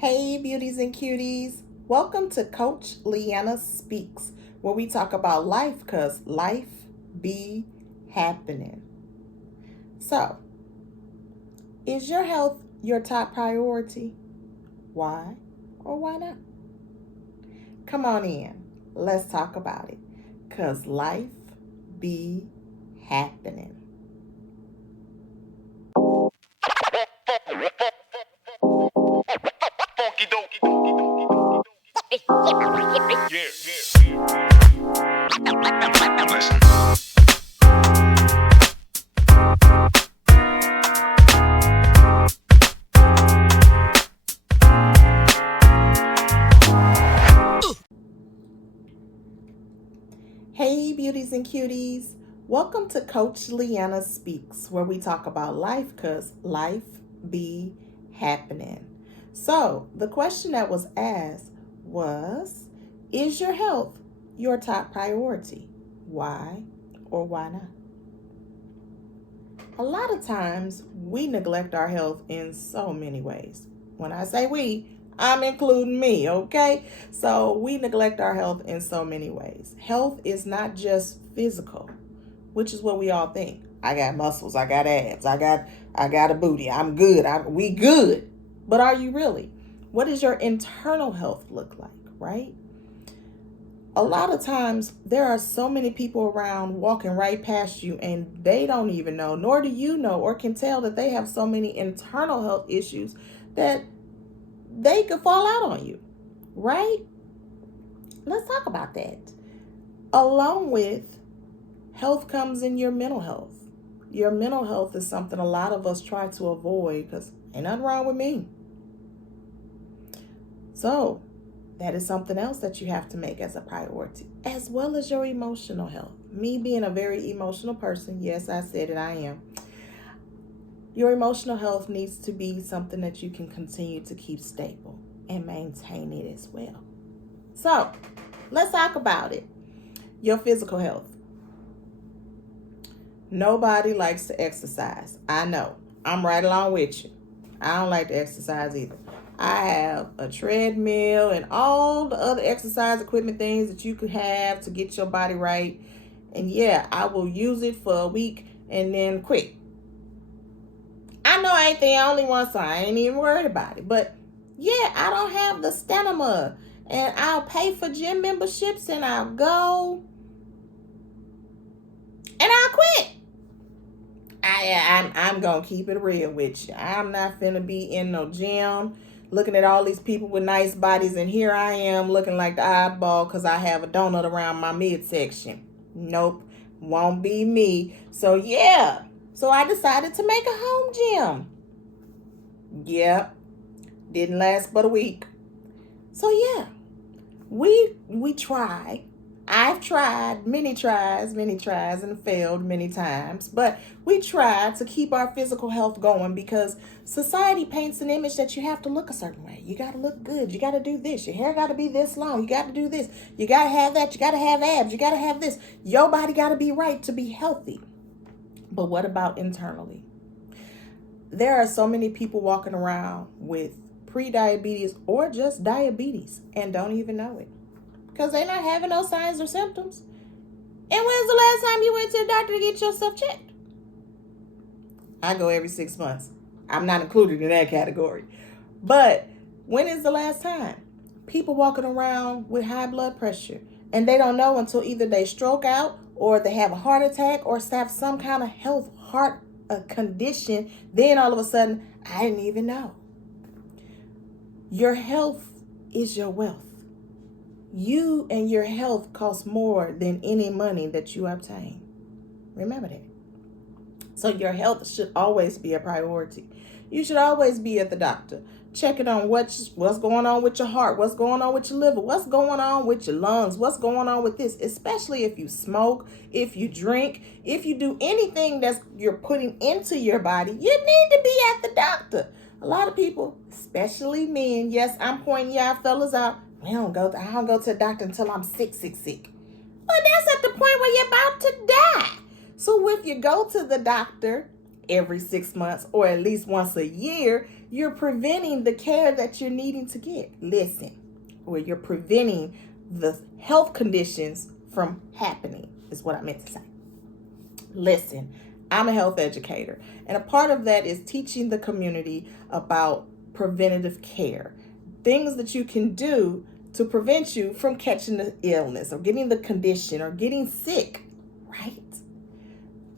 Hey, beauties and cuties. Welcome to Coach LeAnna Speaks, where we talk about life because life be happening. So, is your health your top priority? Why or why not? Come on in. Let's talk about it because life be happening. Hey, beauties and cuties. Welcome to Coach LeAnna Speaks, where we talk about life because life be happening. So, the question that was asked was, is your health your top priority? Why or why not? A lot of times, we neglect our health in so many ways. When I say we, I'm including me, okay? So we neglect our health in so many ways. Health is not just physical, which is what we all think. I got muscles, I got abs, I got a booty. I'm good. We good. But are you really? What does your internal health look like, right? A lot of times there are so many people around walking right past you and they don't even know, nor do you know or can tell that they have so many internal health issues that they could fall out on you, right? Let's talk about that. Along with health comes in your mental health. Your mental health is something a lot of us try to avoid because ain't nothing wrong with me. So that is something else that you have to make as a priority, as well as your emotional health. Me being a very emotional person, yes, I said it, I am. Your emotional health needs to be something that you can continue to keep stable and maintain it as well. So, let's talk about it. Your physical health. Nobody likes to exercise. I know. I'm right along with you. I don't like to exercise either. I have a treadmill and all the other exercise equipment things that you could have to get your body right. And yeah, I will use it for a week and then quit. I know I ain't the only one, so I ain't even worried about it. But yeah, I don't have the stamina. And I'll pay for gym memberships and I'll go. And I'll quit. I'm going to keep it real with you. I'm not finna be in no gym looking at all these people with nice bodies. And here I am looking like the oddball because I have a donut around my midsection. Nope. Won't be me. So yeah. So I decided to make a home gym. Yep. Didn't last but a week. So yeah. We try. I've tried many tries, and failed many times. But we try to keep our physical health going because society paints an image that you have to look a certain way. You got to look good. You got to do this. Your hair got to be this long. You got to do this. You got to have that. You got to have abs. You got to have this. Your body got to be right to be healthy. But what about internally? There are so many people walking around with pre-diabetes or just diabetes and don't even know it because they're not having no signs or symptoms. And when's the last time you went to the doctor to get yourself checked? I go every 6 months. I'm not included in that category. But when is the last time? People walking around with high blood pressure and they don't know until either they stroke out or they have a heart attack or have some kind of heart condition. Then all of a sudden, I didn't even know. Your health is your wealth. You and your health cost more than any money that you obtain. Remember that. So your health should always be a priority. You should always be at the doctor, checking on what's going on with your heart, what's going on with your liver, what's going on with your lungs, what's going on with this, especially if you smoke, if you drink, if you do anything that's you're putting into your body, you need to be at the doctor. A lot of people, especially men, yes, I'm pointing y'all fellas out, I don't go to the doctor until I'm sick. But that's at the point where you're about to die. So if you go to the doctor every 6 months or at least once a year, you're preventing the care that you're needing to get. Listen, or you're preventing the health conditions from happening, is what I meant to say. Listen, I'm a health educator, and a part of that is teaching the community about preventative care, things that you can do to prevent you from catching the illness or getting the condition or getting sick, right?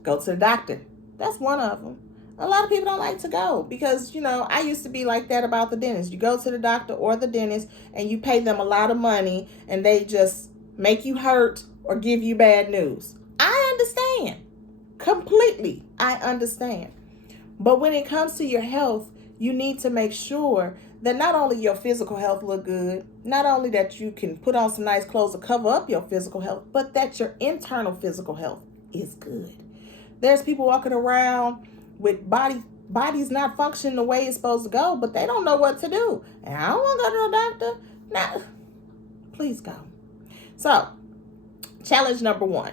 Go to the doctor. That's one of them. A lot of people don't like to go because, I used to be like that about the dentist. You go to the doctor or the dentist and you pay them a lot of money and they just make you hurt or give you bad news. I understand. Completely. I understand. But when it comes to your health, you need to make sure that not only your physical health look good, not only that you can put on some nice clothes to cover up your physical health, but that your internal physical health is good. There's people walking around with bodies not functioning the way it's supposed to go, but they don't know what to do. And I don't want to go to a doctor. Now, please go. So, challenge number 1.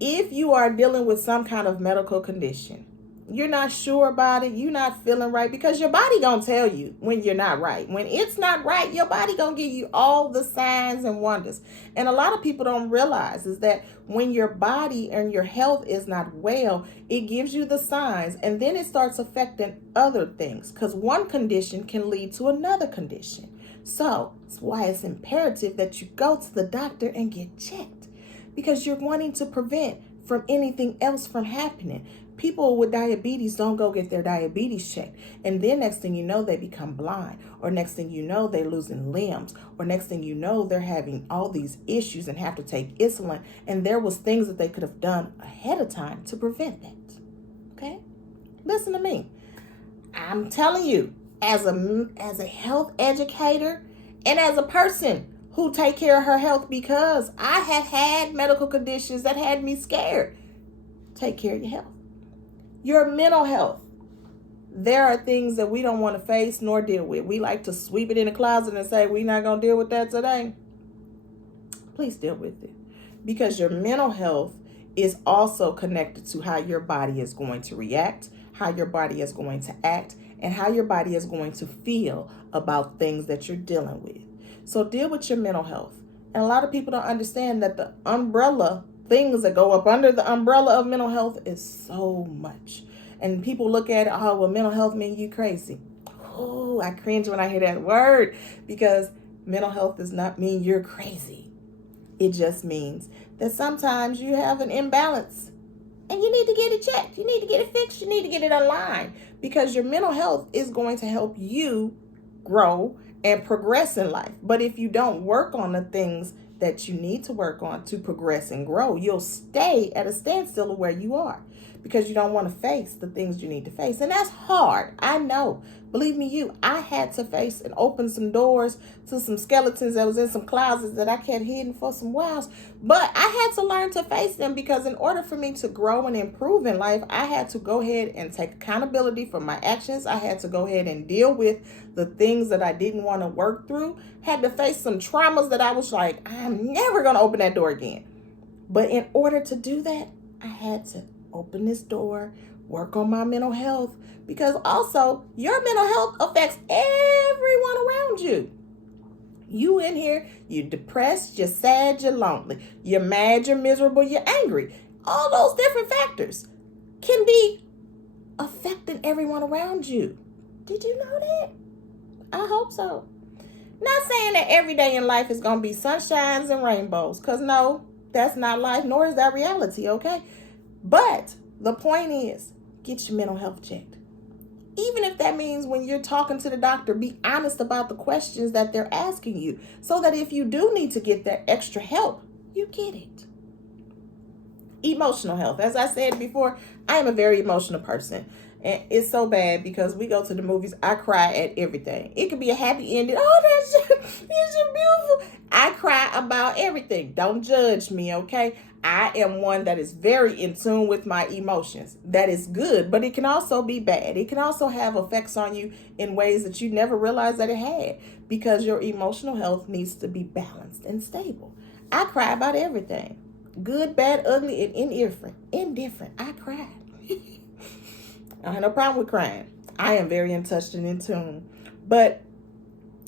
If you are dealing with some kind of medical condition, you're not sure about it, you're not feeling right, because your body gonna tell you when you're not right. When it's not right, your body gonna give you all the signs and wonders. And a lot of people don't realize is that when your body and your health is not well, it gives you the signs, and then it starts affecting other things, because one condition can lead to another condition. So that's why it's imperative that you go to the doctor and get checked, because you're wanting to prevent from anything else from happening. People with diabetes don't go get their diabetes checked. And then next thing you know, they become blind. Or next thing you know, they're losing limbs. Or next thing you know, they're having all these issues and have to take insulin. And there was things that they could have done ahead of time to prevent that. Okay? Listen to me. I'm telling you, as a health educator and as a person who take care of her health, because I have had medical conditions that had me scared. Take care of your health. Your mental health. There are things that we don't want to face nor deal with. We like to sweep it in the closet and say, we're not going to deal with that today. Please deal with it. Because your mental health is also connected to how your body is going to react, how your body is going to act, and how your body is going to feel about things that you're dealing with. So deal with your mental health. And a lot of people don't understand that the umbrella, things that go up under the umbrella of mental health, is so much. And people look at it, oh, well, mental health means you crazy. Oh, I cringe when I hear that word, because mental health does not mean you're crazy. It just means that sometimes you have an imbalance and you need to get it checked. You need to get it fixed. You need to get it aligned, because your mental health is going to help you grow and progress in life. But if you don't work on the things that you need to work on to progress and grow, you'll stay at a standstill of where you are, because you don't want to face the things you need to face. And that's hard. I know. Believe me, I had to face and open some doors to some skeletons that was in some closets that I kept hidden for some whiles. But I had to learn to face them, because in order for me to grow and improve in life, I had to go ahead and take accountability for my actions. I had to go ahead and deal with the things that I didn't want to work through. Had to face some traumas that I was like, I'm never going to open that door again. But in order to do that, I had to open this door, work on my mental health, because also your mental health affects everyone around you. You in here, you're depressed, you're sad, you're lonely, you're mad, you're miserable, you're angry. All those different factors can be affecting everyone around you. Did you know that? I hope so. Not saying that every day in life is going to be sunshines and rainbows, because no, that's not life, nor is that reality, okay? But the point is, get your mental health checked. Even if that means when you're talking to the doctor, be honest about the questions that they're asking you, so that if you do need to get that extra help, you get it. Emotional health. As I said before, I am a very emotional person. And it's so bad, because we go to the movies, I cry at everything. It could be a happy ending. Oh, that's beautiful. I cry about everything. Don't judge me, okay? I am one that is very in tune with my emotions. That is good, but it can also be bad. It can also have effects on you in ways that you never realized that it had, because your emotional health needs to be balanced and stable. I cry about everything. Good, bad, ugly, and indifferent. I cry. I have no problem with crying. I am very in touch and in tune. But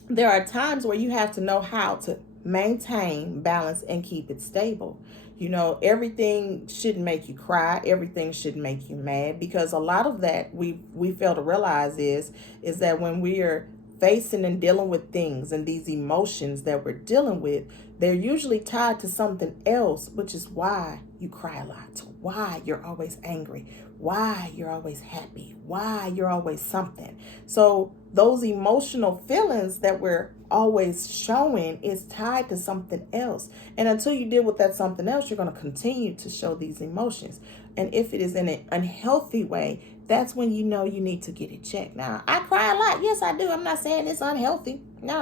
there are times where you have to know how to maintain balance and keep it stable. You know, everything shouldn't make you cry. Everything shouldn't make you mad, because a lot of that we fail to realize is that when we are facing and dealing with things and these emotions that we're dealing with, they're usually tied to something else, which is why you cry a lot, why you're always angry, why you're always happy, why you're always something. So those emotional feelings that we're always showing is tied to something else. And until you deal with that something else, you're going to continue to show these emotions. And if it is in an unhealthy way, that's when you know you need to get it checked. Now, I cry a lot. Yes, I do. I'm not saying it's unhealthy. No,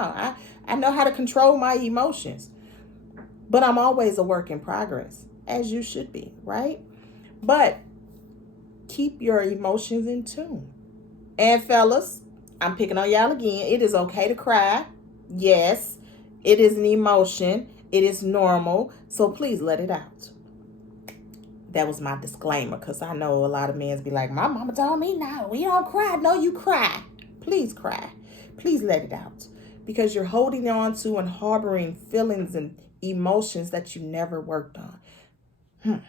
I know how to control my emotions. But I'm always a work in progress, as you should be, right? But keep your emotions in tune. And fellas, I'm picking on y'all again. It is okay to cry. Yes, it is an emotion. It is normal. So please let it out. That was my disclaimer, because I know a lot of men be like, my mama told me, no, we don't cry. No, you cry. Please cry. Please let it out. Because you're holding on to and harboring feelings and emotions that you never worked on.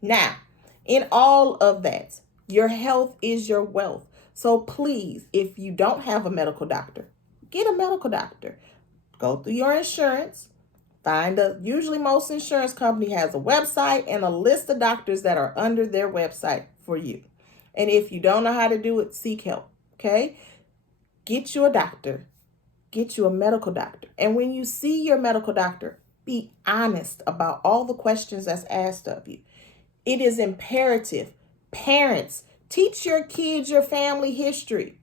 Now, in all of that, your health is your wealth. So please, if you don't have a medical doctor, get a medical doctor. Go through your insurance. Usually most insurance company has a website and a list of doctors that are under their website for you. And if you don't know how to do it, seek help, okay? Get you a doctor. Get you a medical doctor. And when you see your medical doctor, be honest about all the questions that's asked of you. It is imperative. Parents, teach your kids your family history.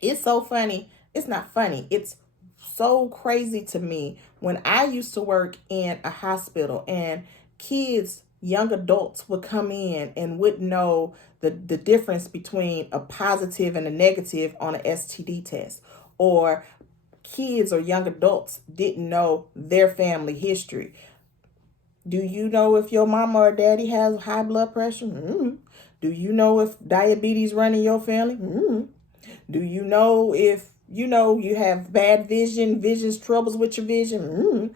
It's so funny. It's not funny. It's so crazy to me when I used to work in a hospital and kids, young adults would come in and wouldn't know the difference between a positive and a negative on an STD test, or kids or young adults didn't know their family history. Do you know if your mama or daddy has high blood pressure? Do you know if diabetes run in your family? Do you know if you have bad vision troubles with your vision?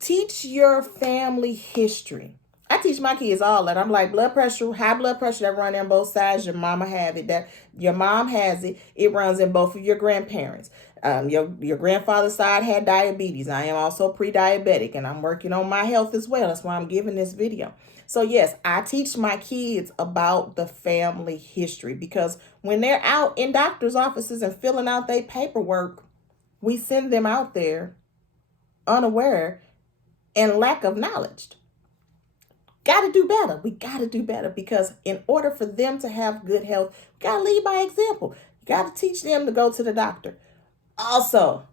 Teach your family history. I teach my kids all that. I'm like, blood pressure, high blood pressure that run on both sides. Your mama have it. That your mom has it. It runs in both of your grandparents. Your grandfather's side had diabetes. I am also pre-diabetic, and I'm working on my health as well. That's why I'm giving this video. So yes, I teach my kids about the family history, because when they're out in doctor's offices and filling out their paperwork, we send them out there unaware and lack of knowledge. Got to do better. We got to do better, because in order for them to have good health, we got to lead by example. You got to teach them to go to the doctor. Also,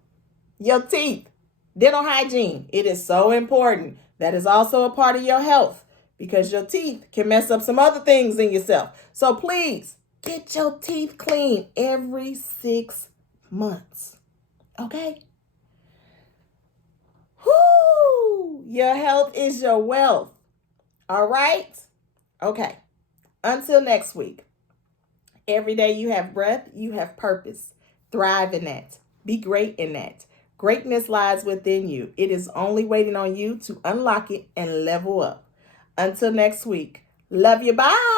your teeth, dental hygiene. It is so important. That is also a part of your health, because your teeth can mess up some other things in yourself. So please get your teeth clean every 6 months. Okay? Whoo! Your health is your wealth. All right? Okay. Until next week. Every day you have breath, you have purpose. Thrive in that. Be great in that. Greatness lies within you. It is only waiting on you to unlock it and level up. Until next week. Love you. Bye.